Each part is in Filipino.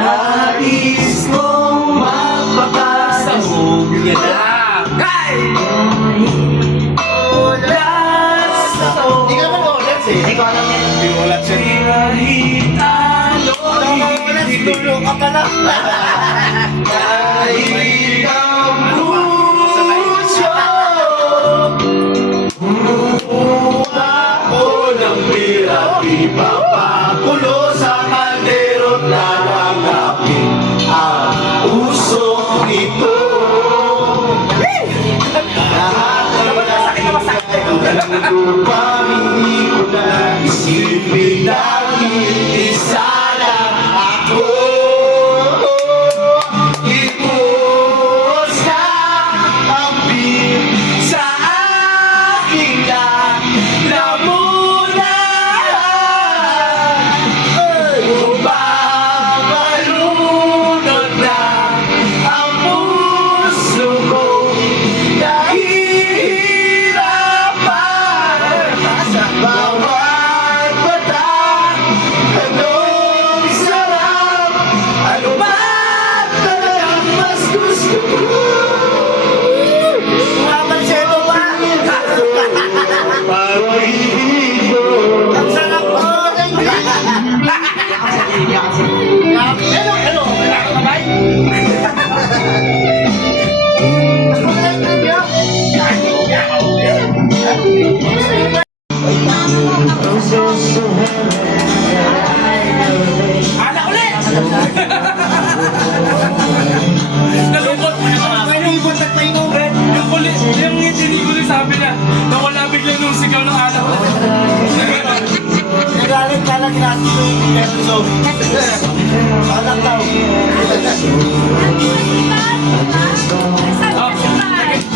Nais kong magpapasahog na kay ulat sa to. Hindi ka naman ulat eh. Hindi ko alam yan. Hindi ulat siya. Alam mo ulat, dulo ka pala. Kahit ang puso kumuha ko ng pira, ipapakulo sa kalderot, lalangapin ang usok nito. Lahat ng bagay lupa, hindi ko na isipin dahil isa lang ako. Ipuos na ang pin sa aking lamunan. Bumabalunod na ang puso ko, nahihirapan sa bawat mata. Anong sarap, ano ba talagang mas gusto ko? Mamalsero ba? Pag-ibig mo. Ang sarap mo. Hello, hello. Wala ka kamay? Anak ulit! Nalungkot mo na May ibon at may nubet. yung pulis, yung hindi ko sabi na nawala bigla nung sigaw ng anak ko. Nagalit ka lang natin yung Kenzo. Anak daw.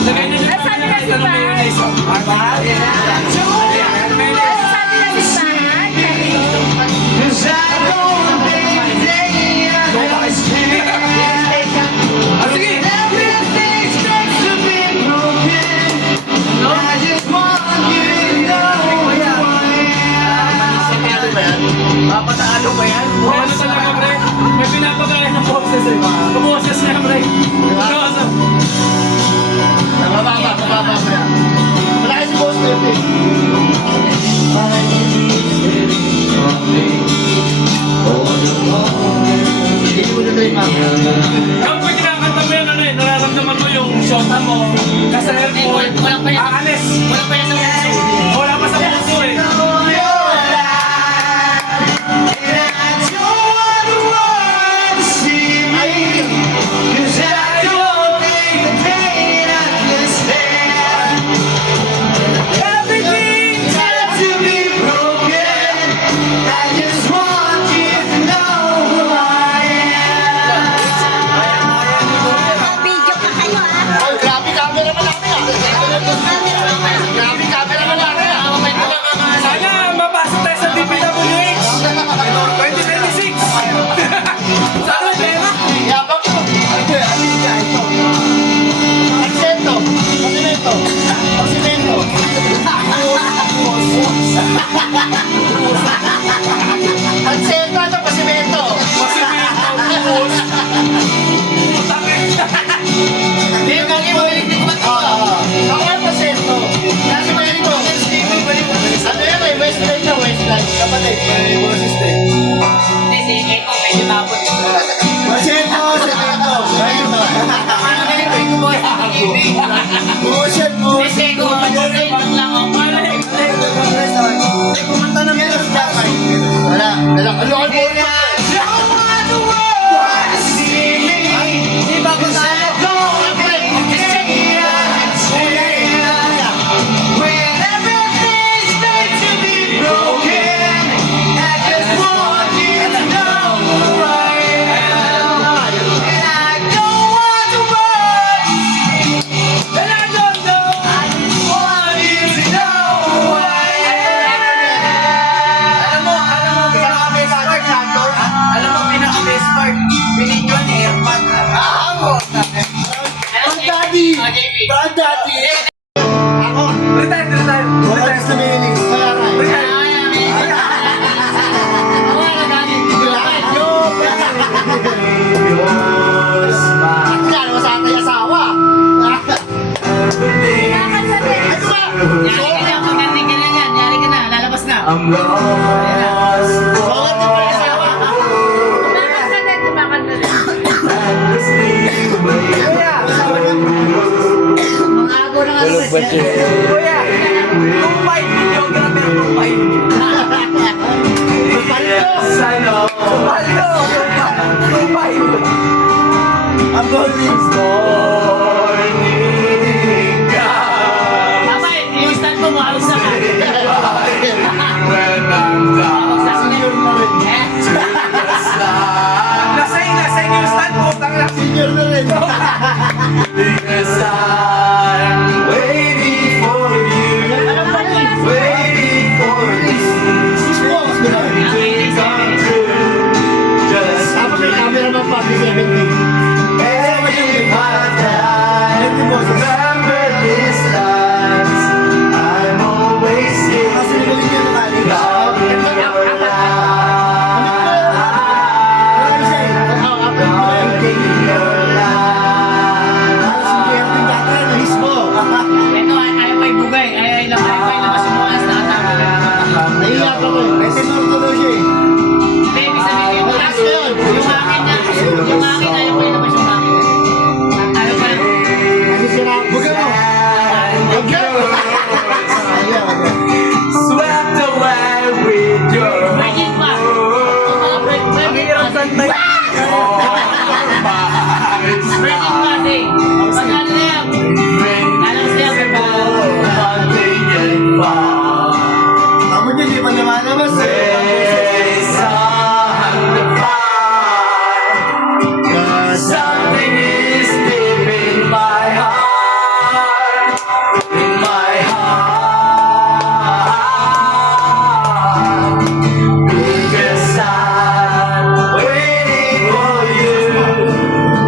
Lagay na yung sabi na kahit anong mayonnaise. Cause I don't think they understand. Ah, sige! Everything starts to be broken. I just want you to know who I am. Papataalo ba yan? Ano talaga, pre? May pinapagaya ng boses eh. Boses niya, pre. Seryoso. Mababa mo yan. Wala kasi boss na yun eh. Hindi mo na tayo Kapag kinakanta mo yan, ano eh, nararamdaman mo yung shota mo. Kasi airport, aalis. Wala pa sa puso eh. Oy, grabe camera man namin ah. Grabe camera man namin ah. Sana mapasok tayo sa DPWH 2026. Sana pera. Yabang ko. Aksento. Pasimento. Pasimento. Aksento at pasimento. Pasimento, buhos. Utangin. Hindi yung gagi mo. Ako ang pasento. Nasa pasimento. Ano yan eh? Westline na Westline. Kapatid. Pasento. Semento. Bullshit, bullshit. Kumanta na meron sa dakay. Wala. Ano ang buhay mo? Di ba ko tayo? Alam mo, Kuya, 2.5 videographer, 2.5. Yes, I know. Palyo, 2.5. Ang golden Morning ka. Abay, yung stand mo, mausap ka. When I'm down. Senior na rin. Lasing yung stand mo. Tangla. Senior na rin. Because I'm waiting for you. Waiting for this Sismo, di ba? to come true. Just Tapos may camera ng Papi 17. every time I remember these times, I'm always here. Kasi nagaling niya ng aling. Love in your life. In your life. Ito, ayaw pa ibugay. Ayaw pa ilabas yung mga asta. Naiiyak ako eh. May tenor ko daw siya eh. Baby, sabihin mo, last yun. Yung akin na. Yung akin, ayaw pa ilabas yung akin. Ayaw pa Kasi sira. Buga mo. Buga mo. Ayaw. Swept away with your Virgin pa. Yung mga virgin pa. Virgin pa, day. Pag ano na yan. Alam siya, Tamo niya, di pa lumalabas eh. Something is deep in my heart, in my heart, because I'm waiting for you,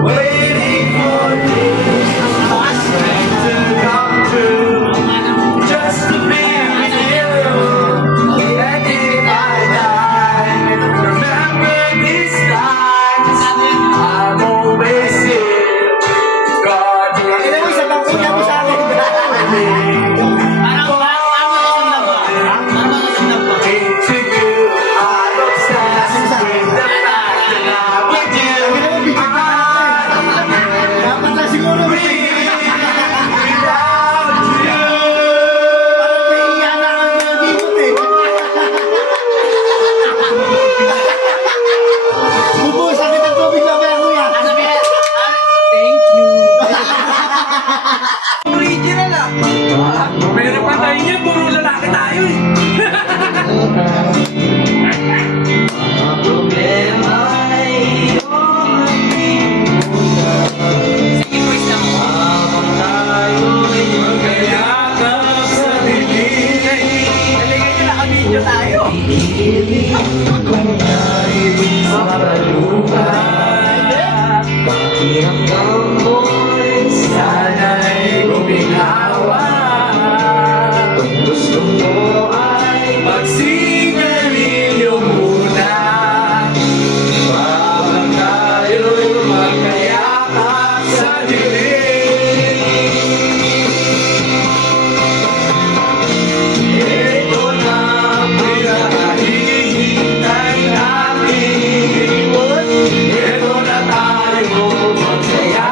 waiting for this strength to come true, just to be with you. And if I die, remember these lines. I'm always here. God Kailan mo, isang bangko niya mo sa akin. parang masundan pa. Parang masundan pa. to you. I'm obsessed with the fact that I'm with you. Kailan mo, bigyan ka natin. Dapat na siguro. Without you. Parang naiiyak na ang nilibot eh. Bubo, sakit ang tubig na ba kuya? Sabi na, Thank you. Original ah. Meron pa tayo niya. Puro lalaki tayo eh. Problema ay sige, voice lang ako. tayo'y Magkayakap sa bibig. Naligay nyo naka-video tayo. Sa kalupa, pakiramdam mo'y sana'y guminawa. Kung gusto mo ay magsigarilyo muna, habang tayo'y magkayakap sa dilim. Ito na ang pinakahihintay natin. Ito na tayo magsaya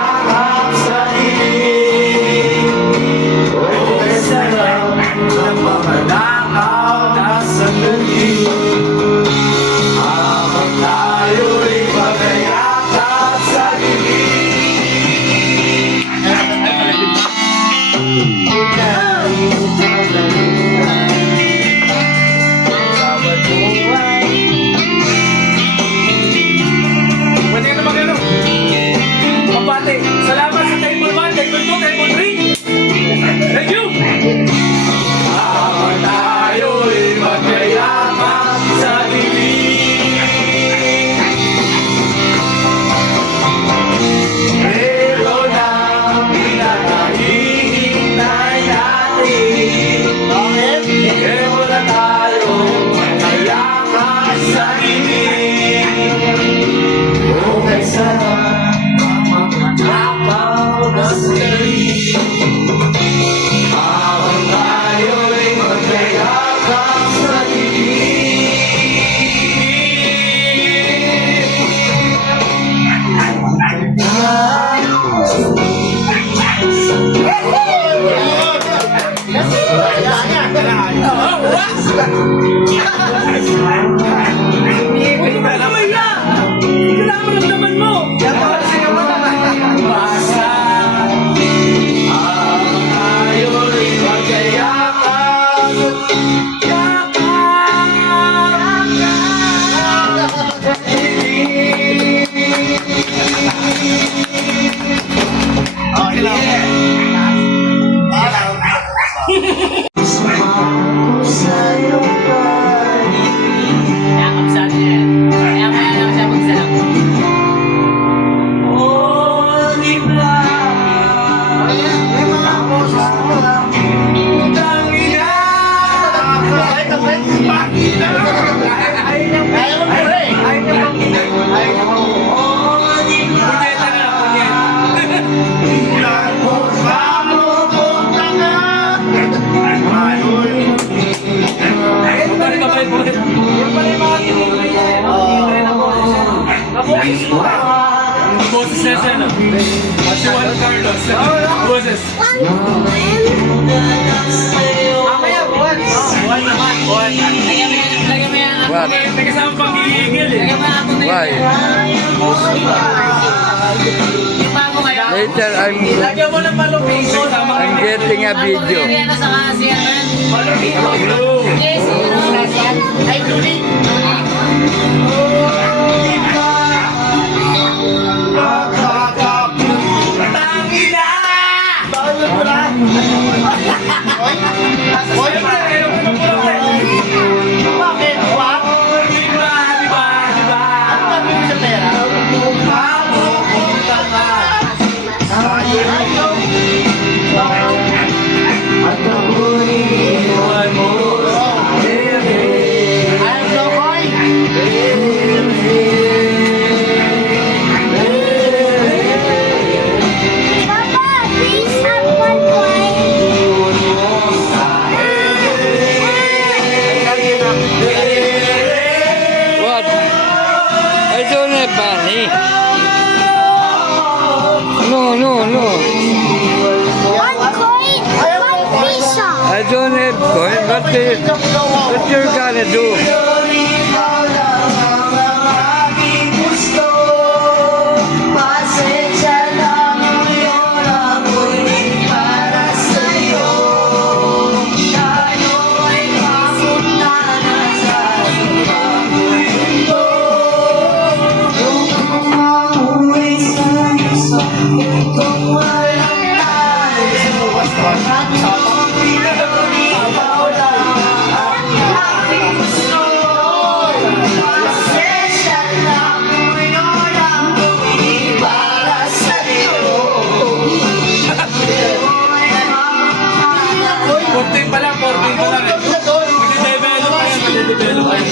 Ang boses niya siya, no? Si Juan Carlos. Boses. Mamaya, buwan. Juan naman, Juan. Lagyan mo yan. What? May kasama pang gigigil eh. Lagyan mo yan. Why? Yung bago ngayon. Later, Lagyan mo ng malupito. I'm getting a video. Yan na sa kasi yan. Malupito. Yes, yun. Ay, Julie. Tangina! Bakit mo na? Hoy? Hoy? Ayaw ko naman pula, pre. Bakit? What? Di ba? Di ba? Di ba? Ano sabi mo sa pera? Mapupunta ka. Sayang. At ako'y iniwan mo. Ayaw daw, Hoy. Papa, please have one coin. What? I don't have money. No, no, no. One coin, one peso. I don't have coin. What you gonna do? Pasensya lang ngayon ako'y para sa'yo. Tayo ay papunta na sa ibang mundo. Kung mauwi sa isang putong walang tayo. At ang pinag-ibaw lang ang aking gusto. Pasensya lang ngayon ako'y para sa'yo. 14 pa lang, 14 pa lang. Mag-develop pa yan, mag-develop pa yan.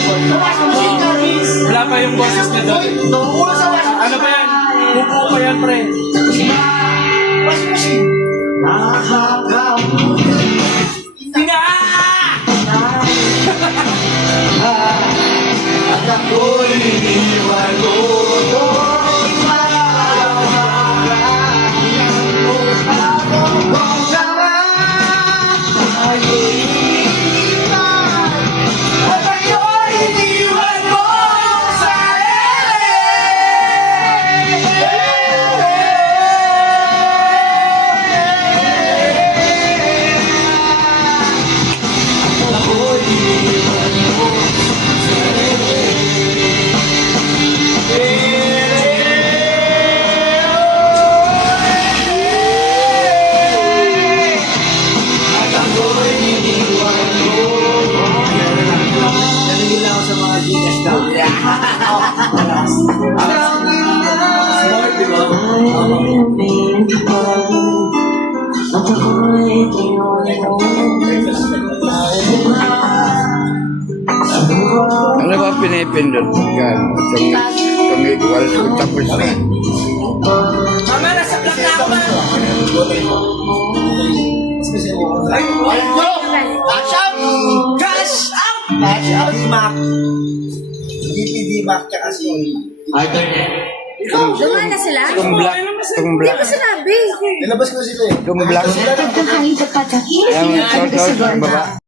Wala pa yung boses niya doon. Ano pa yan? Bubuo pa yan, pre. Tinga! At ako'y iniwan mo. At ako'y iniwan mo sa Ano ba pinipindot? Gan, itong equal to tapos na. Mama, nasa vlog na ako, man. Ayaw nyo! Cash out! Cash out! Cash out, Mac. DPD Mac, tsaka si... Lumana sila? Itong black. Itong black. Hindi ko sinabi. Nilabas ko sila eh. Itong black. Nagkakain pa pa. Yung short out sa baba.